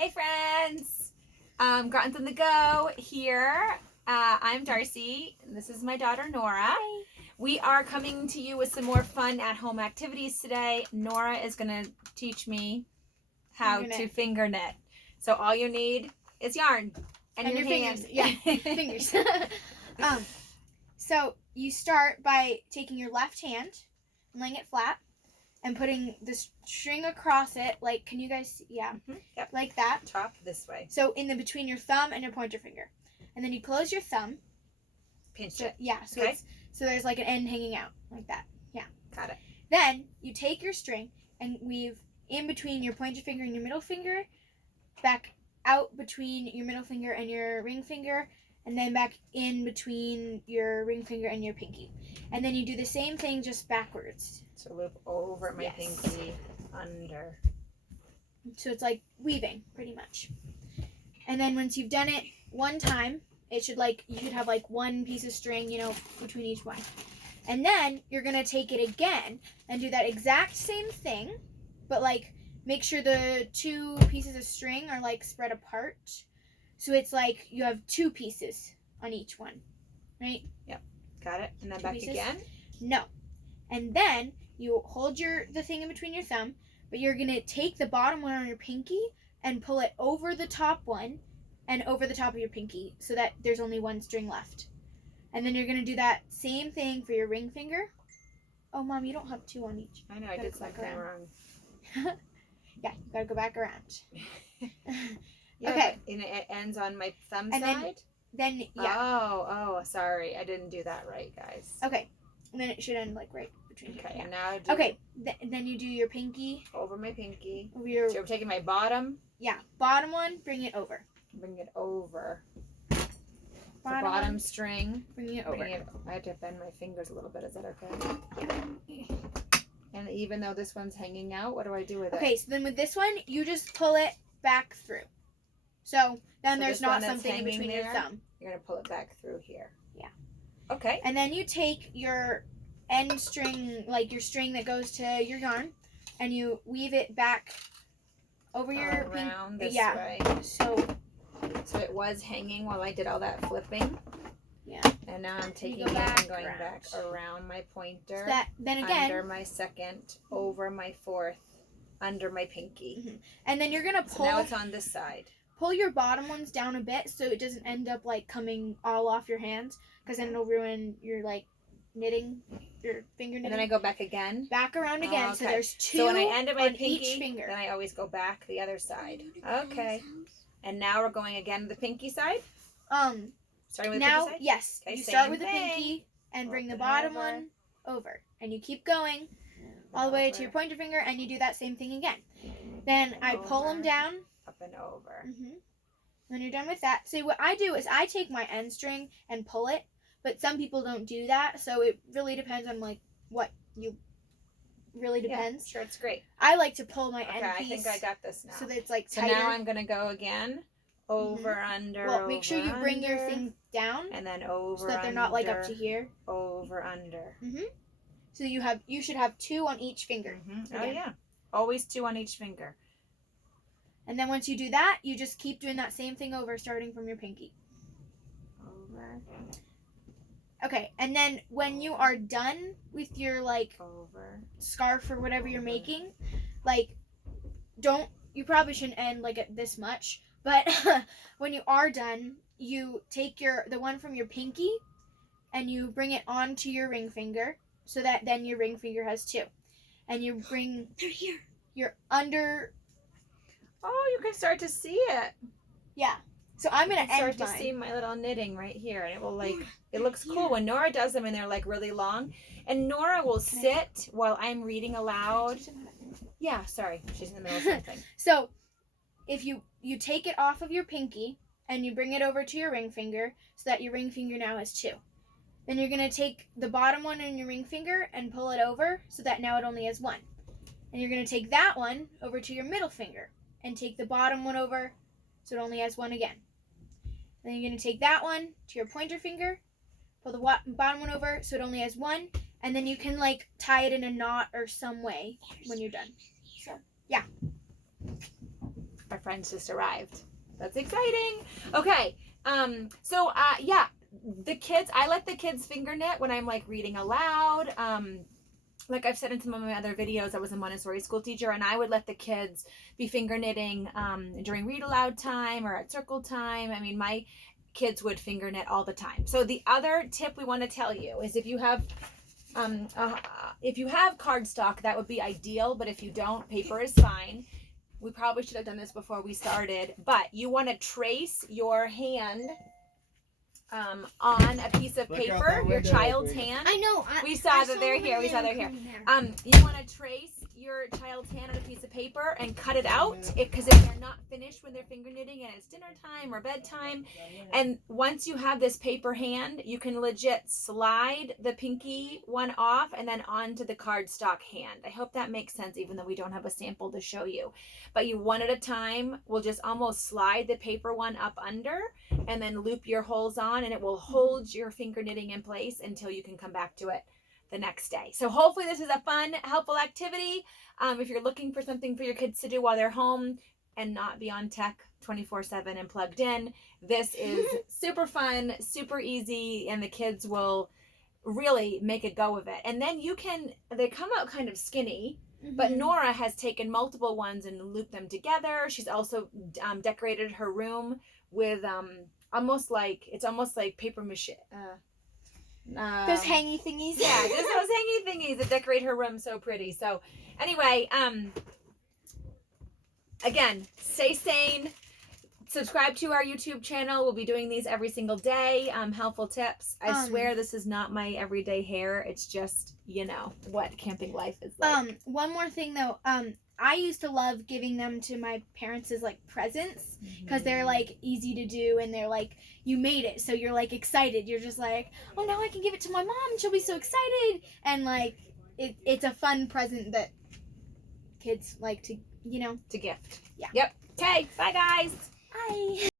Hey friends! Grottons on the Go here. I'm Darcy. This is my daughter Nora. Hi. We are coming to you with some more fun at-home activities today. Nora is going to teach me how to finger knit. So all you need is yarn and your fingers. hand. Yeah, fingers. So you start by taking your left hand and laying it flat and putting the string across it. Like, can you guys see? Yeah. Mm-hmm. Yep. Like that. Top this way. So in the between your thumb and your pointer finger. And then you close your thumb. Pinch it. Yeah. So okay. So there's like an end hanging out like that. Yeah. Got it. Then you take your string and weave in between your pointer finger and your middle finger, back out between your middle finger and your ring finger, and then back in between your ring finger and your pinky. And then you do the same thing just backwards. So loop over my pinky, under. So it's like weaving, pretty much. And then once you've done it one time, you should have like one piece of string, between each one. And then you're going to take it again and do that exact same thing, but like make sure the two pieces of string are like spread apart. So it's like you have two pieces on each one, right? Yep. Got it. And then Two back pieces? again? No. And then you hold the thing in between your thumb, but you're going to take the bottom one on your pinky and pull it over the top one and over the top of your pinky so that there's only one string left. And then you're going to do that same thing for your ring finger. Oh, Mom, you don't have two on each. I know, I did something wrong. Yeah, you got to go back around. Yeah, okay. And it ends on my thumb and side? Then, yeah. Oh, sorry. I didn't do that right, guys. Okay. And then it should end like right between Okay, here. and now Then you do your pinky. Over my pinky. Over your... So I'm taking my bottom. Yeah, bottom one, bring it over. Bring it over. Bottom string. Bring it over. I have to bend my fingers a little bit. Is that okay? Yeah. And even though this one's hanging out, what do I do with it? Okay, so then with this one, you just pull it back through. So then there's not something in between your thumb. You're going to pull it back through here. Yeah. Okay. And then you take your end string, like your string that goes to your yarn, and you weave it back over your around this yeah. way. So it was hanging while I did all that flipping. Yeah. And now I'm taking it and going back around my pointer. So then again, under my second, over my fourth, under my pinky. Mm-hmm. And then you're gonna pull. So now it's on this side. Pull your bottom ones down a bit so it doesn't end up like coming all off your hands, because then it'll ruin your like knitting, your finger knitting. And then I go back again. Back around again. Okay. So there's two. So when I end at my on pinky, each finger. then I always go back the other side. Okay. And now we're going again to the pinky side. Starting with the pinky side? Yes. Okay, you start same with the thing. pinky and bring the Flip it bottom over. one over. And you keep going all the way to your pointer finger, and you do that same thing again. Then I pull them down. Up and over. Mm-hmm. When you're done with that, see what I do is I take my end string and pull it, but some people don't do that, so it really depends on like what you really depends. Yeah, sure, it's great. I like to pull my end I piece. think I got this now. So that it's like So tighter. now I'm gonna go again. Over, under. Well, make sure you bring your under, thing down, and then over, so that they're not like up to here. Over, under. So you should have two on each finger. Oh yeah, always two on each finger. And then once you do that, you just keep doing that same thing over, starting from your pinky. Over. Okay, and then when you are done with your like over scarf or whatever you're making, like you probably shouldn't end like at this much, but when you are done, you take the one from your pinky and you bring it onto your ring finger, so that then your ring finger has two. And you bring your under. Oh, you can start to see it. Yeah. So I'm gonna end start mine. to see my little knitting right here, and it will it looks cool when Nora does them, and they're like really long. And Nora will sit while I'm reading aloud. Yeah, sorry, she's in the middle of something. So, if you take it off of your pinky and you bring it over to your ring finger, so that your ring finger now has two. Then you're gonna take the bottom one in your ring finger and pull it over, so that now it only has one. And you're gonna take that one over to your middle finger and take the bottom one over, so it only has one again. Then you're going to take that one to your pointer finger, pull the bottom one over so it only has one, and then you can like tie it in a knot or some way when you're done. So, yeah. friends just arrived. That's exciting. Okay. Yeah, the kids, I let the kids finger knit when I'm like reading aloud. Like I've said in some of my other videos, I was a Montessori school teacher, and I would let the kids be finger knitting during read aloud time or at circle time. I mean, my kids would finger knit all the time. So the other tip we want to tell you is if you have cardstock, that would be ideal, but if you don't, paper is fine. We probably should have done this before we started, but you want to trace your hand on a piece of paper, your child's hand. I know. We saw that they're here. We saw they're here. You want to trace your child's hand on a piece of paper and cut it out, because if they're not finished when they're finger knitting and it's dinner time or bedtime, and once you have this paper hand, you can legit slide the pinky one off and then onto the cardstock hand. I hope that makes sense, even though we don't have a sample to show you. But you one at a time will just almost slide the paper one up under and then loop your holes on, and it will hold your finger knitting in place until you can come back to it the next day. So hopefully this is a fun, helpful activity. If you're looking for something for your kids to do while they're home and not be on tech 24/7 and plugged in, this is super fun, super easy, and the kids will really make a go of it. And then they come out kind of skinny, but Nora has taken multiple ones and looped them together. She's also decorated her room with almost like paper mache. Those hangy thingies. Yeah, just those hangy thingies that decorate her room so pretty. So anyway, again, stay sane. Subscribe to our YouTube channel. We'll be doing these every single day. Helpful tips. I swear this is not my everyday hair. It's just, what camping life is like. One more thing though. I used to love giving them to my parents as like presents, because they're like easy to do, and they're like, you made it, so you're like excited. You're just like, oh, now I can give it to my mom. She'll be so excited, and like it's a fun present that kids like to gift. To gift. Yeah. Yep. Okay. Bye, guys. Bye.